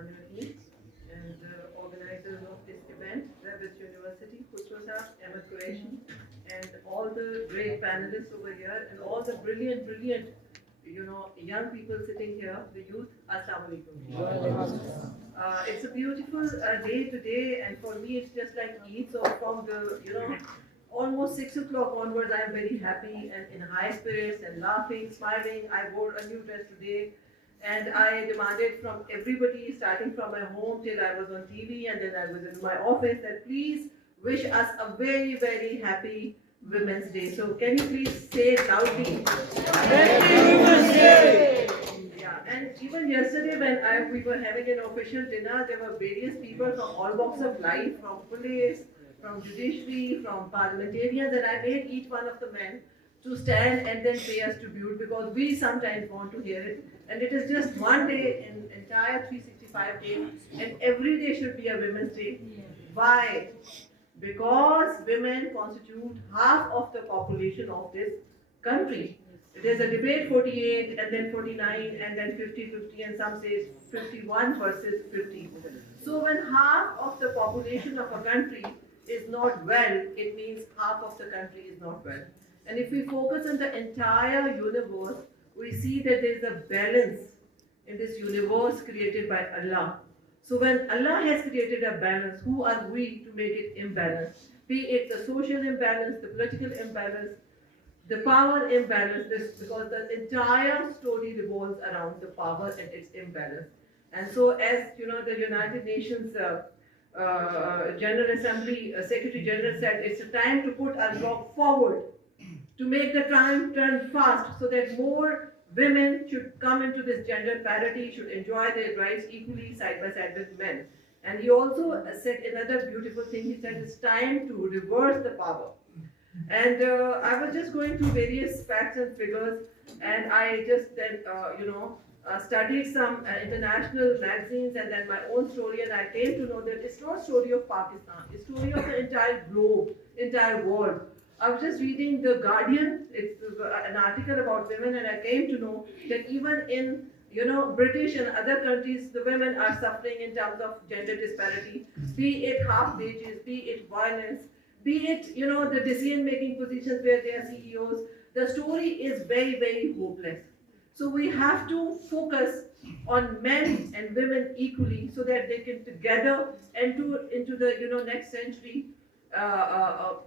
annual Eid, and organizers of this event, Rabbit University, Khusro Sahab, Ahmed Qureshi, and all the great panelists over here, and all the brilliant, young people sitting here, the youth. Assalamu alaikum. It's a beautiful day today, and for me, it's just like Eid. So from the, almost 6 o'clock onwards, I am very happy and in high spirits and laughing, smiling. I wore a new dress today, and I demanded from everybody, starting from my home till I was on TV, and then I was in my office, that please wish us a very, very happy Women's Day. So can you please say it loudly? Happy Women's Day! Yeah, and even yesterday when we were having an official dinner, there were various people from all walks of life, from police, from judiciary, from parliamentarians, and I made each one of the men to stand and then pay us tribute, because we sometimes want to hear it. And it is just one day in entire 365 days, and every day should be a Women's Day. Why? Because women constitute half of the population of this country. There's a debate 48 and then 49 and then 50-50, and some say 51 versus 50. So when half of the population of a country is not well, it means half of the country is not well. And if we focus on the entire universe, we see that there is a balance in this universe created by Allah. So when Allah has created a balance, who are we to make it imbalanced? Be it the social imbalance, the political imbalance, the power imbalance, because the entire story revolves around the power and its imbalance. And so as the United Nations General Assembly Secretary General said, it's a time to put our clock forward, to make the time turn fast, so that more women should come into this gender parity, should enjoy their rights equally side by side with men. And he also said another beautiful thing. He said it's time to reverse the power. And I was just going through various facts and figures, and I just then, studied some international magazines and then my own story, and I came to know that it's not a story of Pakistan, it's a story of the entire globe, entire world. I was just reading The Guardian, it's an article about women, and I came to know that even in British and other countries, the women are suffering in terms of gender disparity, be it half wages, be it violence, be it the decision-making positions where they are CEOs. The story is very, very hopeless. So we have to focus on men and women equally, so that they can together enter into the next century,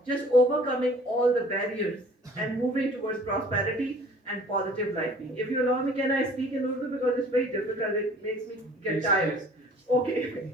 just overcoming all the barriers and moving towards prosperity and positive life being. If you allow me, can I speak in Urdu, because it's very difficult, it makes me get tired. Okay.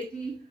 80%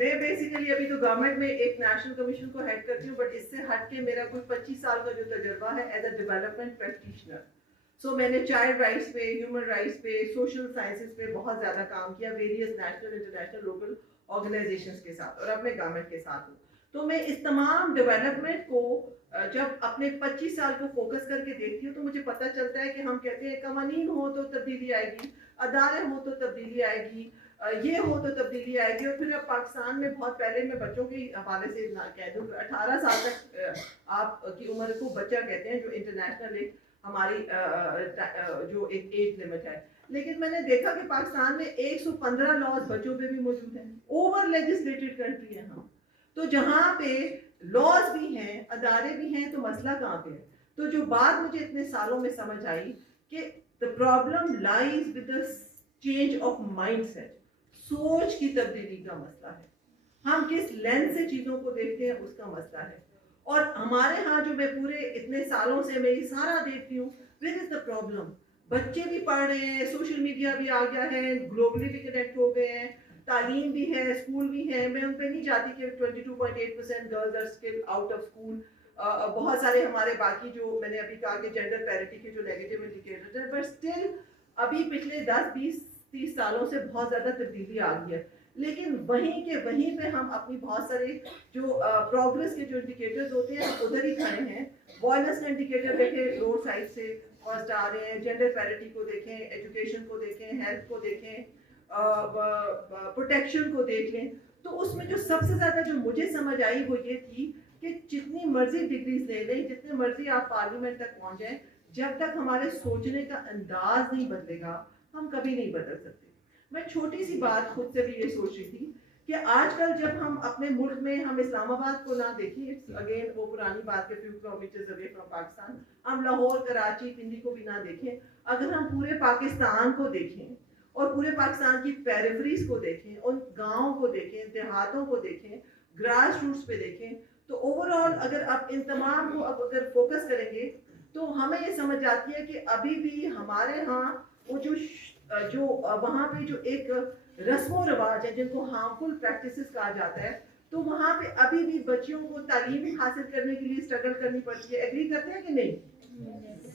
میں basically ابھی تو government میں ایک national commission کو head کرتی ہوں, but اس سے ہٹ کے میرا کوئی 25 سال کا جو تجربہ ہے as a development practitioner. So میں نے چائلڈ رائٹس پہ, ہیومن رائٹس پہ, سوشل سائنسز پہ بہت زیادہ کام کیا various national international local organisations کے ساتھ, اور اب میں گورنمنٹ کے ساتھ ہوں. تو میں اس تمام ڈیولپمنٹ کو جب اپنے 25 سال کو فوکس کر کے دیکھتی ہوں تو مجھے پتہ چلتا ہے کہ ہم کہتے ہیں قوانین ہو تو تبدیلی آئے گی, ادارے ہو تو تبدیلی آئے گی, یہ ہو تو تبدیلی آئے گی. اور پھر اب پاکستان میں بہت پہلے میں بچوں کے حوالے سے کہہ دوں 18 سال تک آپ کی عمر کو بچہ کہتے ہیں, جو انٹرنیشنل ایک ہماری جو ایک ایج لمٹ ہے. لیکن میں نے دیکھا کہ پاکستان میں 115 لاز بچوں پہ بھی موجود ہیں. اوور لیجسلیٹڈ کنٹری ہے ہم. تو جہاں پہ لاز بھی ہیں, ادارے بھی ہیں, تو مسئلہ کہاں پہ ہے؟ تو جو بات مجھے اتنے سالوں میں سمجھ آئی کہ the problem lies with the change of mindset, سوچ کی تبدیلی کا مسئلہ ہے. ہم کس لینس سے چیزوں کو دیکھتے ہیں اس کا مسئلہ ہے. اور ہمارے ہاں جو میں پورے اتنے سالوں سے میں یہ سارا دیکھتی ہوں, where is the problem؟ بچے بھی پڑھ رہے ہیں, سوشل میڈیا بھی آ گیا ہے, گلوبلی بھی کنیکٹ ہو گئے ہیں, تعلیم بھی ہے, اسکول بھی ہے. میں ان پہ نہیں چاہتی کہ 22.8% girls are still out of school. بہت سارے ہمارے باقی جو میں نے ابھی کہا کہ جینڈر پیرٹی کے جو نیگیٹو انڈیکیٹرز ہیں, بٹ اسٹل ابھی پچھلے 10-20-30 سالوں سے بہت زیادہ تبدیلی آ گئی ہے. لیکن وہیں کے وہیں پہ ہم اپنی بہت سارے جو پروگرس کے جو انڈیکیٹرز ہوتے ہیں ادھر ہی کھڑے ہیں. وائلنس کا انڈیکیٹر دیکھیں, روڈ سائڈ سے فرسٹ آ رہے ہیں. جینڈر پیرٹی کو دیکھیں, ایجوکیشن کو دیکھیں, ہیلتھ کو دیکھیں, پروٹیکشن کو دیکھ لیں. تو اس میں جو سب سے زیادہ جو مجھے سمجھ آئی وہ یہ تھی کہ جتنی مرضی ڈگریز لے لیں, جتنے مرضی آپ پارلیمنٹ تک پہنچ جائیں, جب تک ہمارے سوچنے کا انداز نہیں بدلے گا ہم کبھی نہیں بدل سکتے. میں چھوٹی سی بات خود سے بھی یہ سوچ رہی تھی کہ آج کل جب ہم اپنے ملک میں, ہم اسلام آباد کو نہ دیکھیں, اگین وہ پرانی بات کے few kilometers away from Pakistan, ہم لاہور, کراچی, پنڈی کو بھی نہ دیکھیں, اگر ہم پورے پاکستان کو دیکھیں اور پورے پاکستان کی پیریفریز کو دیکھیں, ان گاؤں کو دیکھیں, دیہاتوں کو دیکھیں, گراس روٹس پہ دیکھیں, تو اوور آل اگر آپ ان تمام کو اب اگر فوکس کریں گے تو ہمیں یہ سمجھ آتی ہے کہ ابھی بھی ہمارے ہاں وہ جو وہاں پہ جو ایک رسم و رواج ہے جن کو ہارمفل پریکٹسز کہا جاتا ہے, تو وہاں پہ ابھی بھی بچیوں کو تعلیم حاصل کرنے کے لیے اسٹرگل کرنی پڑتی ہے. ایگری کرتے ہیں کہ نہیں؟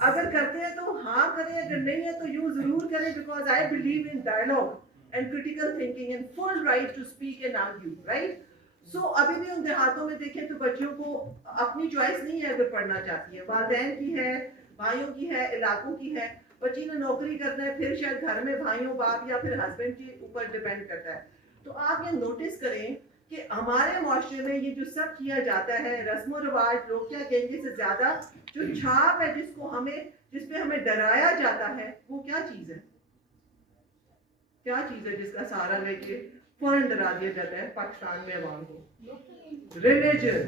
اگر کرتے ہیں تو ہاں کریں, اگر نہیں ہے تو یوں ضرور کریں, because I believe in dialogue and critical thinking and full right to speak and argue, right. So ابھی بھی ان دیہاتوں میں دیکھیں تو بچیوں کو اپنی چوائس نہیں ہے اگر پڑھنا چاہتی ہے, والدین کی ہے, بھائیوں کی ہے, علاقوں کی ہے. بچی نے نوکری کرنا ہے, پھر شاید گھر میں بھائیوں, باپ یا پھر ہسبینڈ کے اوپر ڈیپینڈ کرتا ہے. تو آپ یہ نوٹس کریں کہ ہمارے معاشرے میں یہ جو سب کیا جاتا ہے, رسم و رواج, لوگ کیا کہیں گے سے زیادہ جو چھاپ ہے جس پہ ہمیں ڈرایا جاتا ہے, وہ کیا چیز ہے؟ کیا چیز ہے جس کا سہارا لے کے فوراً ڈرا دیا جاتا ہے پاکستان میں عوام کو؟ ریلیجن.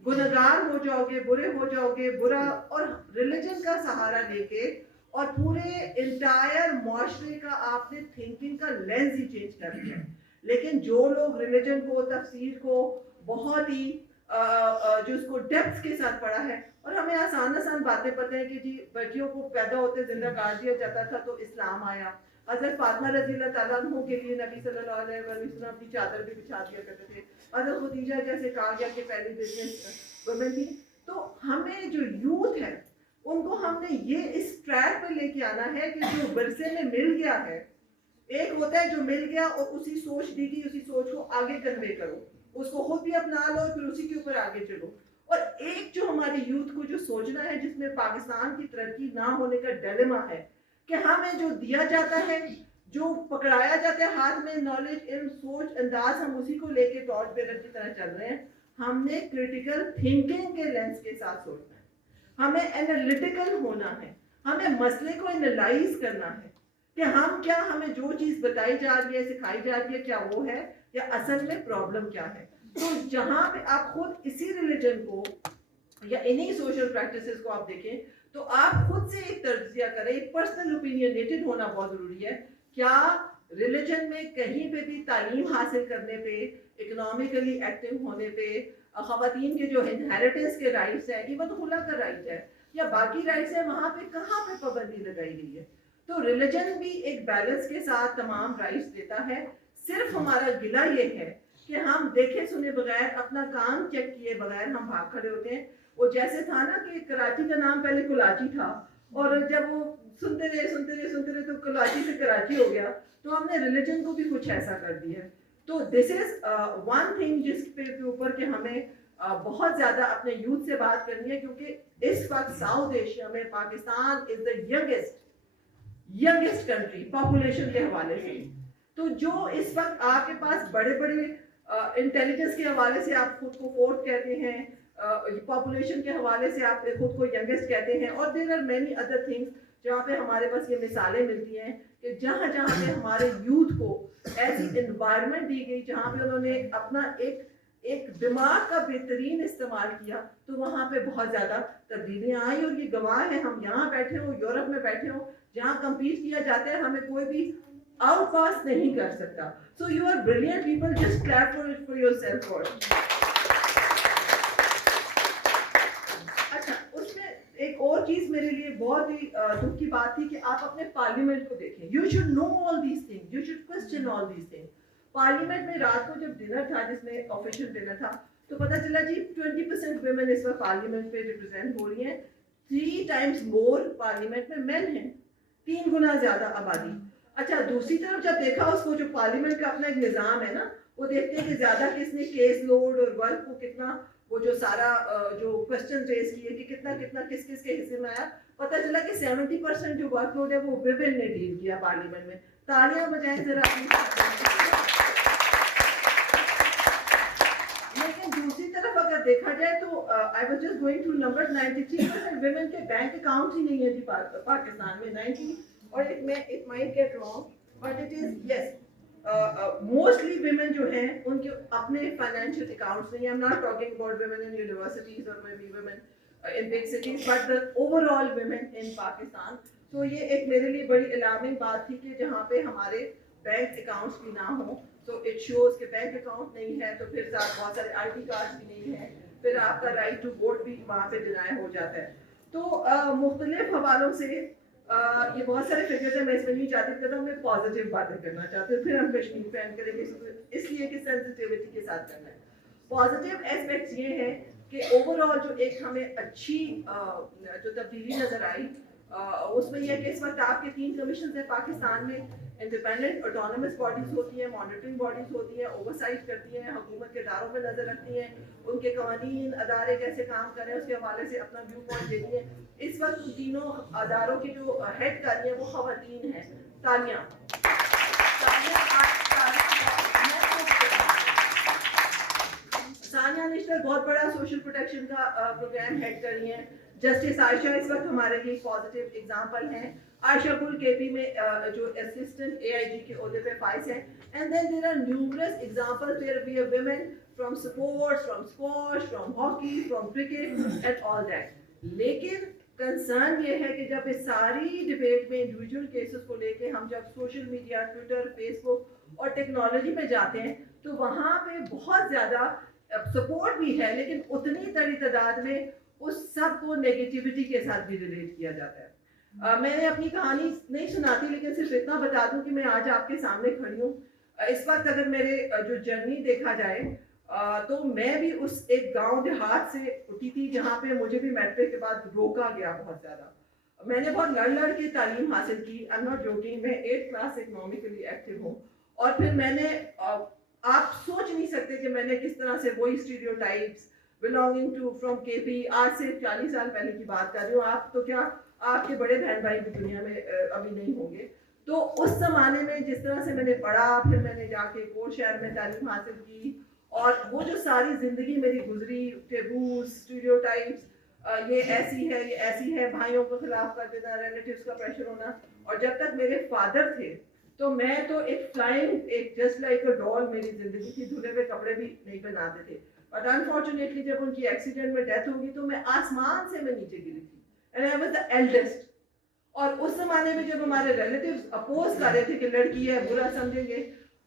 گنہگار ہو جاؤ گے, برے ہو جاؤ گے, برا, اور ریلیجن کا سہارا لے کے اور پورے انٹائر معاشرے کا آپ نے تھنکنگ کا لینس ہی چینج کر دیا. لیکن جو لوگ ریلیجن کو, تفسیر کو بہت ہی جو اس کو ڈیپتھ کے ساتھ پڑھا ہے, اور ہمیں آسان باتیں پتہ ہیں کہ جی بچیوں کو پیدا ہوتے زندہ کاٹ دیا جاتا تھا تو اسلام آیا. حضرت فاطمہ رضی اللہ تعالیٰ عنہ کے لیے نبی صلی اللہ علیہ وسلم اپنی چادر بھی بچھا دیا کرتے تھے. حضرت خدیجہ جیسے کہا گیا کہ پہلی بزنس وومن تھی. تو ہمیں جو یوتھ ہے ان کو ہم نے یہ اس ٹریک پہ لے کے آنا ہے کہ جو ورثے میں مل گیا ہے, ایک ہوتا ہے جو مل گیا اور اسی سوچ دی گئی, اسی سوچ کو آگے کنوے کرو, اس کو خود بھی اپنا لو, پھر اسی کے اوپر آگے چلو. اور ایک جو ہماری یوتھ کو جو سوچنا ہے, جس میں پاکستان کی ترقی نہ ہونے کا ڈیلیما ہے کہ ہمیں جو دیا جاتا ہے, جو پکڑایا جاتا ہے ہاتھ میں, نالج, علم, سوچ, انداز, ہم اسی کو لے کے ٹارچ بیرر کی طرح چل رہے ہیں. ہم نے کریٹیکل تھنکنگ کے لینس کے ساتھ سوچنا ہے, ہمیں اینالیٹیکل ہونا ہے, ہمیں مسئلے کو اینالائز کرنا ہے کہ ہم کیا, ہمیں جو چیز بتائی جا رہی ہے, سکھائی جا رہی ہے, کیا وہ ہے یا اصل میں پرابلم کیا ہے. تو جہاں پہ آپ خود اسی ریلیجن کو یا انہی سوشل پریکٹسز کو آپ دیکھیں تو آپ خود سے ایک تجزیہ کریں. ایک پرسنل اوپینینیٹڈ ہونا بہت ضروری ہے. کیا ریلیجن میں کہیں پہ بھی تعلیم حاصل کرنے پہ, اکنامکلی ایکٹیو ہونے پہ, خواتین کے جو انہیریٹنس کے رائٹس ہیں, ایون خلا کا رائٹ ہے یا باقی رائٹس ہیں, وہاں پہ کہاں پہ پابندی لگائی گئی ہے؟ تو ریلیجن بھی ایک بیلنس کے ساتھ تمام رائٹس دیتا ہے صرف ہمارا گلہ یہ ہے کہ ہم دیکھے سنے بغیر, اپنا کام چیک کیے بغیر ہم بھاگ کھڑے ہوتے ہیں. وہ جیسے تھا نا کہ کراچی کا نام پہلے کلاچی تھا, اور جب وہ سنتے رہے تو کلاچی سے کراچی ہو گیا, تو ہم نے ریلیجن کو بھی کچھ ایسا کر دیا. تو دس از ون تھنگ جس پہ اوپر کہ ہمیں بہت زیادہ اپنے یوتھ سے بات کرنی ہے, کیونکہ اس وقت ساؤتھ ایشیا میں پاکستان از دا ینگیسٹ کنٹری پاپولیشن کے حوالے سے. تو جو اس وقت آپ کے پاس بڑے بڑے انٹیلیجنس کے حوالے سے آپ خود کو فورتھ کہتے ہیں, پاپولیشن کے حوالے سے آپ خود کو ینگیسٹ کہتے ہیں, اور there are many other things جہاں پہ ہمارے پاس یہ مثالیں ملتی ہیں کہ جہاں پہ ہمارے یوتھ کو ایسی انوائرمنٹ دی گئی جہاں پہ انہوں نے اپنا ایک دماغ کا بہترین استعمال کیا, تو وہاں پہ بہت زیادہ تبدیلیاں آئی. اور یہ گواہ ہے, ہم یہاں بیٹھے ہوں, یورپ میں بیٹھے ہوں, جہاں کمپیٹ کیا جاتا ہے, ہمیں کوئی بھی آؤٹ پاس نہیں کر سکتا. So you are brilliant people, just clap for yourself. اچھا, اس میں ایک اور چیز میرے لیے بہت ہی دکھ کی بات تھی کہ آپ اپنے پارلیمنٹ کو دیکھیں. You should know all these things, you should question all these things. Parliament میں رات کو جب ڈنر تھا, جس میں آفیشیل ڈنر تھا, تو پتا چلا جی 20% ویمن اس وقت پارلیمنٹ پہ ریپرزینٹ ہو رہی ہیں. 3 times more پارلیمنٹ میں مین ہیں, 3 گنا زیادہ آبادی. اچھا, دوسری طرف جب دیکھا اس کو, جو پارلیمنٹ کا اپنا ایک نظام ہے نا, وہ دیکھتے ہیں کہ زیادہ کس نے کیس لوڈ اور ورک کو کتنا, وہ جو سارا جو کوشچن ریز کیے کہ کتنا کس کے حصے میں آیا. پتا چلا کہ 70% جو ورک لوڈ ہے وہ ویمن نے ڈیل کیا پارلیمنٹ میں. تالیاں بجائیں ذرا. لیکن دوسری طرف اگر دیکھا جائے تو I was just going through numbers, 93% women کے بینک اکاؤنٹ ہی نہیں ہے جی پاکستان میں. 90, اور it might get wrong, but it is yes, mostly women جو ہیں ان کے اپنے financial accounts نہیں. I'm not talking about women in universities or maybe women in big cities, but the overall women in Pakistan. تو یہ ایک میرے لیے بڑی الارمنگ بات تھی کہ جہاں پہ ہمارے بینک اکاؤنٹس بھی نہ ہوں, تو اٹ شوز کہ بینک اکاؤنٹ نہیں ہے, تو پھر بہت سارے آئی ٹی کارڈ بھی نہیں ہے, پھر آپ کا رائٹ ٹو ووٹ بھی وہاں پہ ڈینائی ہو جاتا ہے. تو مختلف حوالوں سے یہ بہت سارے فگرز ہیں, میں اس میں نہیں چاہتی کرتا ہوں, میں پازیٹیو باتیں کرنا چاہتی ہوں, پھر ہم کشمیر پہ اینڈ کریں گے, اس لیے کہ سینسٹیوٹی کے ساتھ کرنا ہے. پازیٹیو ایسپیکٹس یہ ہیں کہ اوور آل جو ایک ہمیں اچھی جو تبدیلی نظر آئی, اس میں یہ ہے کہ اس وقت آپ کے 3 کمیشنز ہیں پاکستان میں. انڈیپینڈنٹ آٹونومس باڈیز ہوتی ہیں, مانیٹرنگ باڈیز ہوتی ہیں, اوورسائٹ کرتی ہیں, حکومت کے اداروں پہ نظر رکھتی ہیں, ان کے قوانین ادارے کیسے کام کریں اس کے حوالے سے اپنا ویو پوائنٹ دیتی ہیں. اس وقت ان تینوں اداروں کی جو ہیڈ کر رہی ہیں وہ خواتین ہیں. ثانیہ نشتر بہت بڑا سوشل پروٹیکشن کا پروگرام ہیڈ کر رہی ہیں. جسٹس عائشہ اس وقت ہمارے لیے پازیٹیو ایگزامپل ہیں. عائشہ گل کے پی میں جو اسسٹنٹ AIG کے عہدے پہ فائز ہیں. And then there are numerous examples where we have women from sports, from squash, from hockey, from cricket and all that. لیکن کنسرن یہ ہے کہ جب اس ساری ڈبیٹ میں انڈیویجول کیسز کو لے کے ہم جب سوشل میڈیا, ٹویٹر, فیس بک اور ٹیکنالوجی میں جاتے ہیں, تو وہاں پہ بہت زیادہ سپورٹ بھی ہے, لیکن اتنی بڑی تعداد میں اس سب کو نیگیٹیوٹی کے ساتھ بھی ریلیٹ کیا جاتا ہے. میں نے اپنی کہانی نہیں سناتی, لیکن صرف اتنا بتا دوں کہ میں آج آپ کے سامنے کھڑی ہوں. اس وقت اگر میرے جو جرنی دیکھا جائے تو میں بھی اس ایک گاؤں دیہات سے اٹھی تھی جہاں پہ مجھے بھی میٹرک کے بعد روکا گیا بہت زیادہ. میں نے بہت لڑ کے تعلیم حاصل کی. I'm not joking, میں 8th کلاس اکنامکلی ایکٹیو ہوں. اور پھر میں نے, آپ سوچ نہیں سکتے کہ میں نے کس طرح سے وہی stereotypes belonging to from KP, آج سے 40 سال پہلے کی بات کر رہی ہوں. آپ تو کیا, آپ کے بڑے بہن بھائی بھی دنیا میں ابھی نہیں ہوں گے. تو اس زمانے میں جس طرح سے میں نے پڑھا, پھر میں نے جا کے کور شہر میں تعلیم حاصل کی, اور وہ جو ساری زندگی میری گزری, ٹیبوز, اسٹیریوٹائپس, یہ ایسی ہے, یہ ایسی ہے, بھائیوں کو خلاف کر دینا, ریلیٹیوز کا پریشر ہونا. اور جب تک میرے فادر تھے تو میں تو ایک فلائنگ, ایک جسٹ لائک اے ڈال میری زندگی کی, دھلے ہوئے کپڑے بھی نہیں پہناتے تھے. بٹ انفارچونیٹلی جب ان کی ایکسیڈنٹ میں ڈیتھ ہوگی تو میں آسمان سے میں نیچے گری تھی, and I was the eldest. اور اس زمانے میں جب ہمارے ریلیٹیوز اپوز کر رہے تھے کہ لڑکی ہے, برا سمجھیں گے,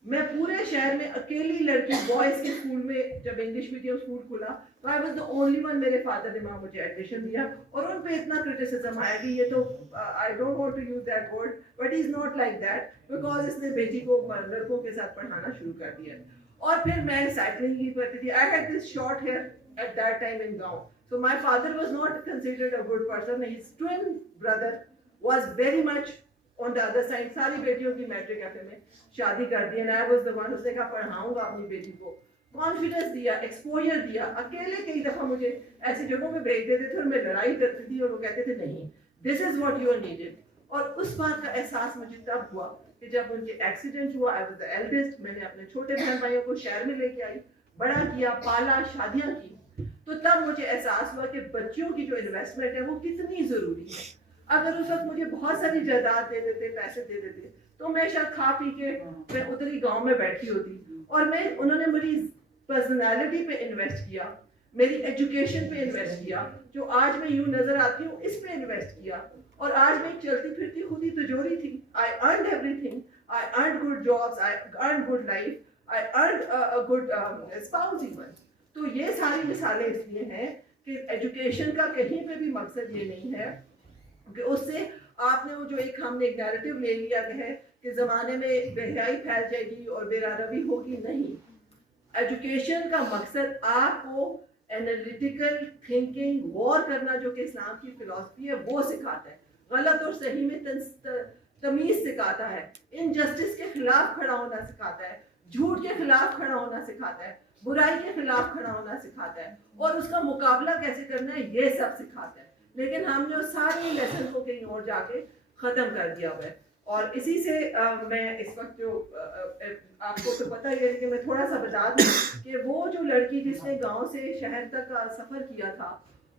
میں پورے شہر میں اکیلی لڑکی بوائز کے اسکول میں, جب انگلش میڈیم اسکول کھلا تو I was the only one, میرے فادر نے وہاں مجھے ایڈمیشن دیا, اور ان پہ اتنا کرٹیسزم آیا کہ یہ تو I don't want to use that word but is not like that, because اس نے بیٹی کو لڑکوں کے ساتھ پڑھانا شروع کر دیا. اور پھر میں سائیکلنگ بھی کرتی تھی. I had this short hair at that time in گاؤں, so my father was not considered a good person. His twin brother was very much on the other side. ساری بیٹیوں کی میٹرک ایف اے میں شادی کر دی, and I was the one who نے کہا پڑھاؤں گا اپنی بیٹی کو, کانفیڈنس دیا, ایکسپوجر دیا. اکیلے کئی دفعہ مجھے ایسی جگہوں پہ بھیج دیتے تھے اور میں لڑائی کرتی تھی اور وہ کہتے تھے نہیں, this is what you are needed. اور اس بات کا احساس مجھے تب ہوا کہ جب ان کے ایکسیڈنٹ ہوا. آئی واز دا ایلڈسٹ, میں نے اپنے چھوٹے بہن بھائیوں کو شہر میں لے کے آئی, بڑا کیا, پالا, شادیاں کی. تو تب مجھے احساس ہوا کہ بچیوں کی جو انویسٹمنٹ ہے وہ کتنی ضروری ہے. اگر اس وقت مجھے بہت ساری جائیداد دے دیتے, پیسے دے دیتے, تو میں شاید کھا پی کے میں اتری گاؤں میں بیٹھی ہوتی. اور انہوں نے میری پرسنالٹی پہ انویسٹ کیا, میری ایجوکیشن پہ انویسٹ کیا, جو آج میں یوں نظر آتی ہوں اس پہ انویسٹ کیا. اور آج میں چلتی پھرتی خود ہی تجوری تھی. I earned everything. I earned good jobs. I earned good life. I earned a good spouse even. تو یہ ساری مثالیں اس لیے ہیں کہ ایجوکیشن کا کہیں پہ بھی مقصد یہ نہیں ہے کہ اس سے آپ نے وہ جو ہم نے ایک نیریٹو لے لیا ہے کہ زمانے میں بے حیائی پھیل جائے گی اور بے روی ہوگی. نہیں, ایجوکیشن کا مقصد آپ کو انالیٹیکل تھنکنگ, غور کرنا, جو کہ اسلام کی فلسفی ہے وہ سکھاتا ہے. غلط اور صحیح میں تمیز سکھاتا ہے. انجسٹس کے خلاف کھڑا ہونا سکھاتا ہے, جھوٹ کے خلاف کھڑا ہونا سکھاتا ہے, برائی کے خلاف کھڑا ہونا سکھاتا ہے, اور اس کا مقابلہ کیسے کرنا ہے یہ سب سکھاتا ہے. لیکن ہم نے اس ساری لیسن کو کہیں اور جا کے ختم کر دیا ہوا ہے. اور اسی سے میں اس وقت جو آپ کو تو پتہ ہی ہے کہ میں تھوڑا سا بتا دوں کہ وہ جو لڑکی جس نے گاؤں سے شہر تک کا سفر کیا تھا,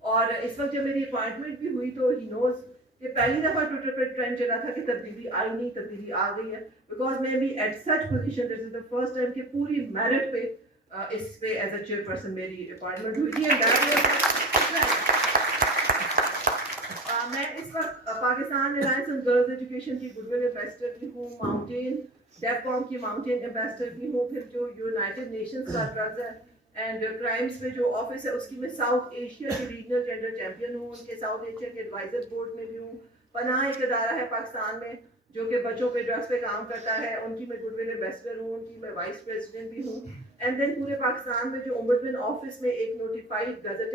اور اس وقت جب میری اپوائنٹمنٹ بھی ہوئی تو ہی نوز کہ پہلی دفعہ ٹویٹر پہ ٹرینڈ چلا تھا کہ تبدیلی آئی نہیں, تبدیلی آ گئی ہے. بیکاز میں بھی at such position, this is the first time کہ پوری میرٹ پہ اس پہ ایز اے چیئر پرسن میری اپوائنٹمنٹ ہوئی تھی. میں اس وقت Pakistan alliance on girls education کی گڈ ول ایمبیسڈر بھی ہوں, ماؤنٹین ڈیپ کام کی ماؤنٹین ایمبیسڈر بھی ہوں, پھر جو یونائٹیڈ نیشنز کا ڈرگز اینڈ کرائمس میں جو آفس ہے اس کی میں ساؤتھ ایشیا کی ریجنل جینڈر چیمپئن ہوں, ان کے ساؤتھ ایشیا کے ایڈوائزر بورڈ میں بھی ہوں. پناہ ایک ادارہ ہے پاکستان میں جو کہ بچوں پہ ڈرگس پہ کام کرتا ہے, ان کی میں گڈ ول ایمبیسڈر ہوں, ان کی میں وائس پریزیڈنٹ بھی ہوں. اینڈ دین پورے پاکستان میں جو اومبڈسمین آفس میں ایک notified gazetted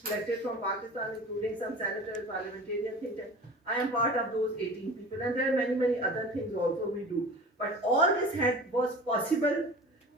selected from Pakistan, including some senators, parliamentarians, think that I am part of those 18 people, and there are many other things also we do. But all this was possible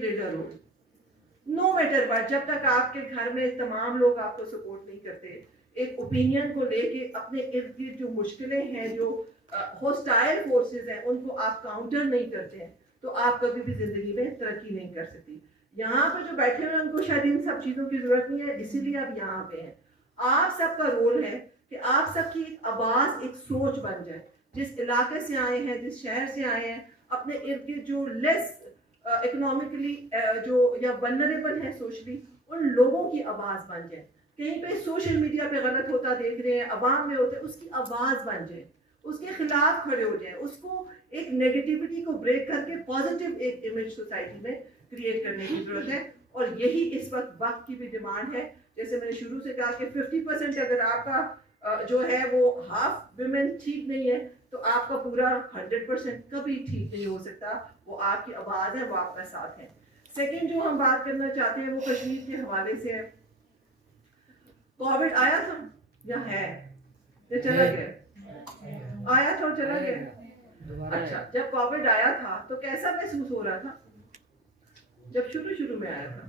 played a role. No matter what, جب تک آپ کے گھر میں تمام لوگ آپ کو سپورٹ نہیں کرتے, ایک اوپینین کو لے کے اپنے ارد گرد جو مشکلیں ہیں, جو ہوسٹائل فورسز ہیں, ان کو آپ کاؤنٹر نہیں کرتے ہیں, تو آپ کبھی بھی زندگی میں ترقی نہیں کر سکتی. یہاں پہ جو بیٹھے ہوئے ان کو شاید ان سب چیزوں کی ضرورت نہیں ہے, اسی لیے آپ یہاں پہ ہیں. آپ سب کا رول ہے کہ آپ سب کی ایک آواز, ایک سوچ بن جائے. جس علاقے سے آئے ہیں, جس شہر سے آئے ہیں, اپنے ارد گرد جو لیس اکنامکلی جو یا ولنریبل ہیں سوشلی, ان لوگوں کی آواز بن جائے. کہیں پہ سوشل میڈیا پہ غلط ہوتا دیکھ رہے ہیں, عوام میں ہوتے, اس کی آواز بن جائے, اس کے خلاف کھڑے ہو جائیں, اس کو ایک نیگیٹیوٹی کو بریک کر کے پازیٹیو ایک امیج سوسائٹی میں کریٹ کرنے کی ضرورت ہے. اور یہی اس وقت کی بھی ڈیمانڈ ہے. جیسے میں نے شروع سے کہا کہ 50% اگر آپ کا جو ہے وہ ہاف ویمن ٹھیک نہیں ہے, تو آپ کا پورا 100% کبھی ٹھیک نہیں ہو سکتا. وہ آپ کی آواز ہے, وہ آپ کا ساتھ ہے. سیکنڈ جو ہم بات کرنا چاہتے ہیں وہ کشمیر کے حوالے سے ہے. کووڈ آیا تھا یا ہے یا چلا گیا؟ آیا تھا اور چلا گیا. اچھا, جب کووڈ آیا تھا تو کیسا محسوس ہو رہا تھا جب شروع میں آیا تھا؟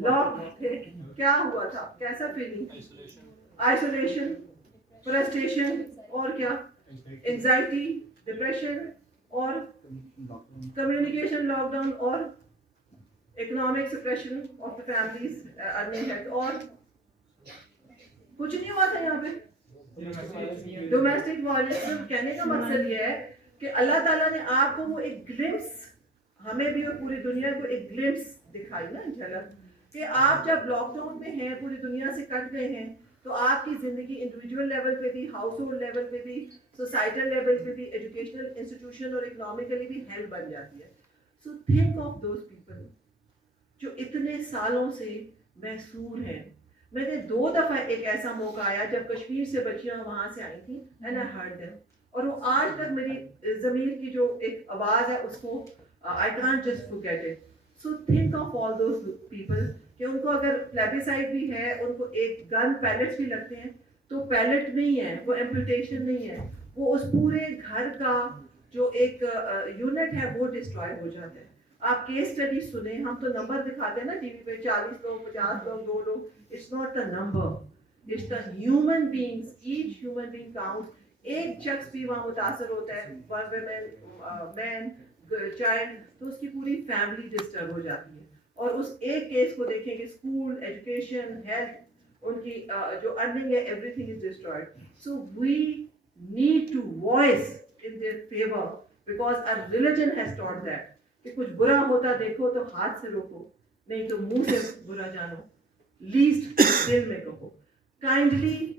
لاک تھے, کیا ہوا تھا, کیسا فیلنگ؟ آئسولیشن, فرسٹریشن, اور کیا, اینزائٹی, ڈپریشن, اور کمیونیکیشن لاک ڈاؤن, اور economic suppression of the families earning health, اور کچھ نہیں ہوا تھا یہاں پہ. Domestic violence. کہنے کا مقصد یہ ہے کہ اللہ تعالیٰ نے آپ کو وہ ایک گلمس, ہمیں بھی اور پوری دنیا کو ایک گلمس دکھائی نا, جھلک, کہ آپ جب لاک ڈاؤن میں ہیں, پوری دنیا سے کٹ گئے ہیں, تو آپ کی زندگی انڈیویجول لیول پہ بھی, ہاؤس ہولڈ لیول پہ بھی, سوسائٹل لیول پہ بھی, ایجوکیشنل انسٹیٹیوشن اور اکنامکلی بھی ہیلپ بن جاتی ہے. So think of those people جو اتنے سالوں سے محصور ہیں. میں نے 2 دفعہ ایک ایسا موقع آیا جب کشمیر سے بچیاں وہاں سے آئی تھیں, اینڈ آئی ہرڈ دیم, اور وہ آج تک میری ضمیر کی جو ایک آواز ہے اس کو I can't just forget it. So think of all those people کہ ان کو اگر پلیبیسائڈ بھی ہے, ان کو ایک گن پیلٹس بھی لگتے ہیں, تو پیلٹ نہیں ہے, وہ ایمپوٹیشن نہیں ہے, وہ اس پورے گھر کا جو ایک یونٹ ہے وہ ڈسٹرائے ہو جاتا ہے. آپ کیس اسٹڈی سنیں, ہم تو نمبر دکھاتے ہیں نا ٹی وی پہ, 40 لوگ, 50 لوگ, 2 لوگ. It's not the number, it's the human beings, each human being count. ایک شخص بھی وہاں متاثر ہوتا ہے, ون ویمن, مین, چائلڈ, تو اس کی پوری فیملی ڈسٹرب ہو جاتی ہے. اور اس ایک کیس کو دیکھیں کہ اسکول, ایجوکیشن, ہیلتھ, ان کی جو ارننگ ہے, everything is destroyed. So we need to voice in their favour because our religion has taught that کہ کچھ برا ہوتا دیکھو تو ہاتھ سے روکو, نہیں تو منہ سے برا جانو, لیسٹ دل میں کہو. کائنڈلی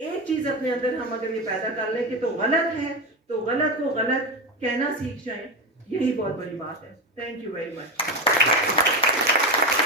ایک چیز اپنے اندر ہم اگر یہ پیدا کر لیں کہ تو غلط ہے تو غلط کو غلط کہنا سیکھ جائیں, یہی بہت بڑی بات ہے. Thank you very much.